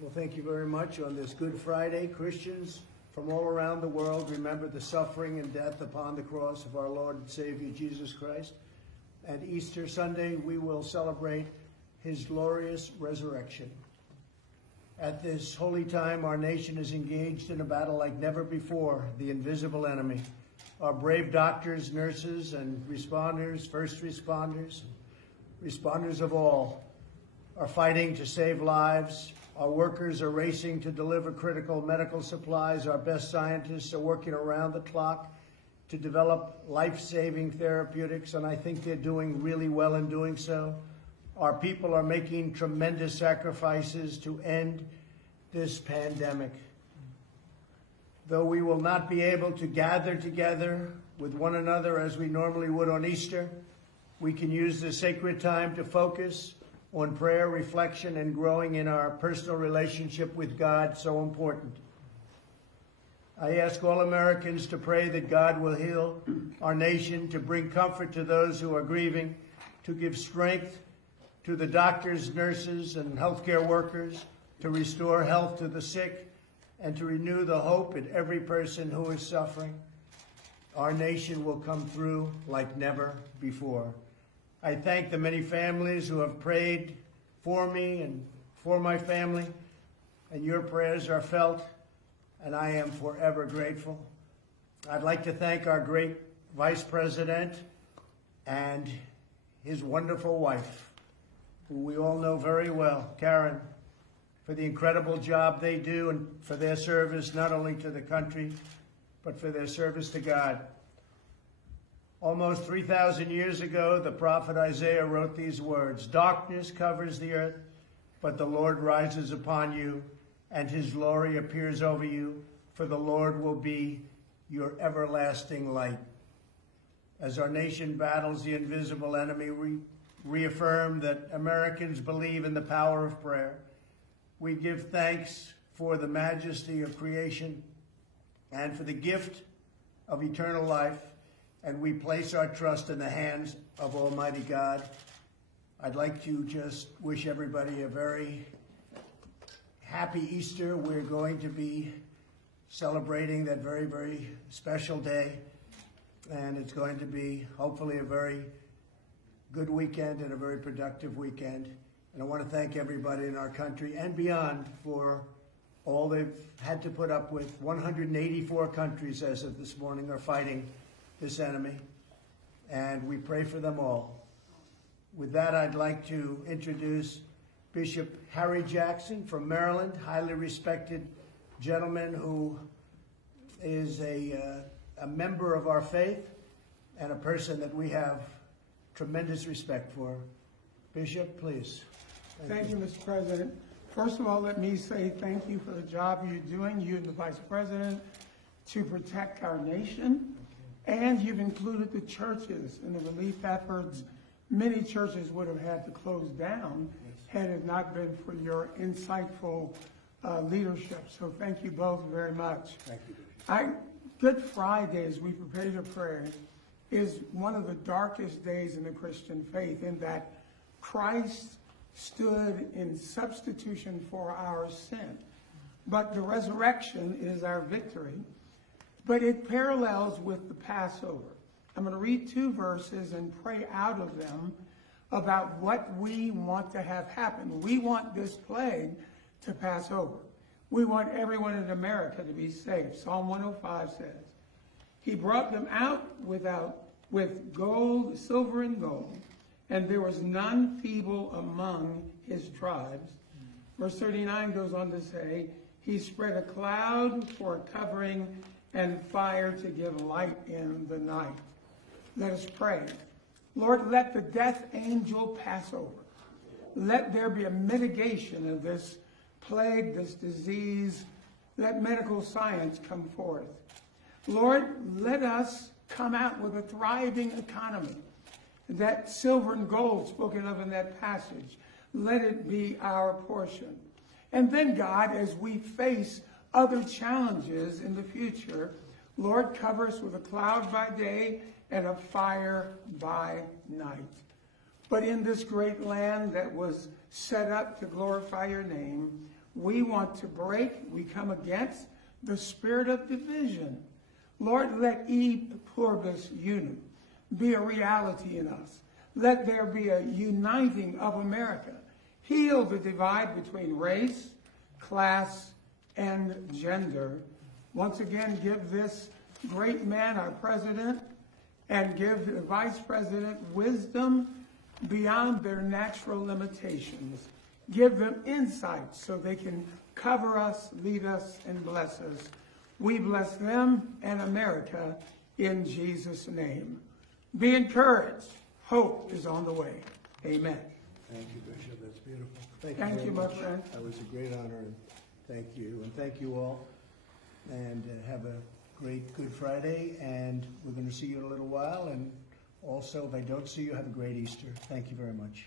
Well, thank you very much. On this Good Friday, Christians from all around the world remember the suffering and death upon the cross of our Lord and Savior Jesus Christ. And Easter Sunday, we will celebrate his glorious resurrection. At this holy time, our nation is engaged in a battle like never before, the invisible enemy. Our brave doctors, nurses, and responders, first responders of all, are fighting to save lives. Our workers are racing to deliver critical medical supplies. Our best scientists are working around the clock to develop life-saving therapeutics, and I think they're doing really well in doing so. Our people are making tremendous sacrifices to end this pandemic. Though we will not be able to gather together with one another as we normally would on Easter, we can use this sacred time to focus on prayer, reflection, and growing in our personal relationship with God, so important. I ask all Americans to pray that God will heal our nation, to bring comfort to those who are grieving, to give strength to the doctors, nurses, and healthcare workers, to restore health to the sick, and to renew the hope in every person who is suffering. Our nation will come through like never before. I thank the many families who have prayed for me and for my family, and your prayers are felt, and I am forever grateful. I'd like to thank our great Vice President and his wonderful wife, who we all know very well, Karen, for the incredible job they do and for their service not only to the country, but for their service to God. Almost 3,000 years ago, the prophet Isaiah wrote these words, "Darkness covers the earth, but the Lord rises upon you, and his glory appears over you, for the Lord will be your everlasting light." As our nation battles the invisible enemy, we reaffirm that Americans believe in the power of prayer. We give thanks for the majesty of creation and for the gift of eternal life, and we place our trust in the hands of Almighty God. I'd like to just wish everybody a very happy Easter. We're going to be celebrating that very, very special day, and it's going to be hopefully a very good weekend and a very productive weekend. And I want to thank everybody in our country and beyond for all they've had to put up with. 184 countries as of this morning are fighting this enemy, and we pray for them all. With that, I'd like to introduce Bishop Harry Jackson from Maryland, highly respected gentleman who is a member of our faith and a person that we have tremendous respect for. Bishop, please. Thank you, Mr. President. First of all, let me say thank you for the job you're doing, you and the Vice President, to protect our nation. And you've included the churches in the relief efforts. Many churches would have had to close down had it not been for your insightful leadership. So thank you both very much. Thank you. Good Friday, as we prepare to pray, is one of the darkest days in the Christian faith, in that Christ stood in substitution for our sin. But the resurrection is our victory. But it parallels with the Passover. I'm going to read 2 verses and pray out of them about what we want to have happen. We want this plague to pass over. We want everyone in America to be saved. Psalm 105 says, "He brought them out with gold, silver and gold, and there was none feeble among his tribes." Verse 39 goes on to say, "He spread a cloud for a covering and fire to give light in the night." Let us pray. Lord, let the death angel pass over. Let there be a mitigation of this plague, this disease. Let medical science come forth. Lord, let us come out with a thriving economy. That silver and gold spoken of in that passage, let it be our portion. And then, God, as we face other challenges in the future, Lord, cover us with a cloud by day and a fire by night. But in this great land that was set up to glorify your name, We want to we come against the spirit of division. Lord, let e pluribus unum be a reality in us. Let there be a uniting of America. Heal the divide between race, class, and gender. Once again, give this great man, our president, and give the vice president wisdom beyond their natural limitations. Give them insight so they can cover us, lead us, and bless us. We bless them and America in Jesus' name. Be encouraged. Hope is on the way. Amen. Thank you, Bishop. That's beautiful. Thank you, my friend. That was a great honor, and thank you. And thank you all. And have a great Good Friday, and we're going to see you in a little while. And also, if I don't see you, have a great Easter. Thank you very much.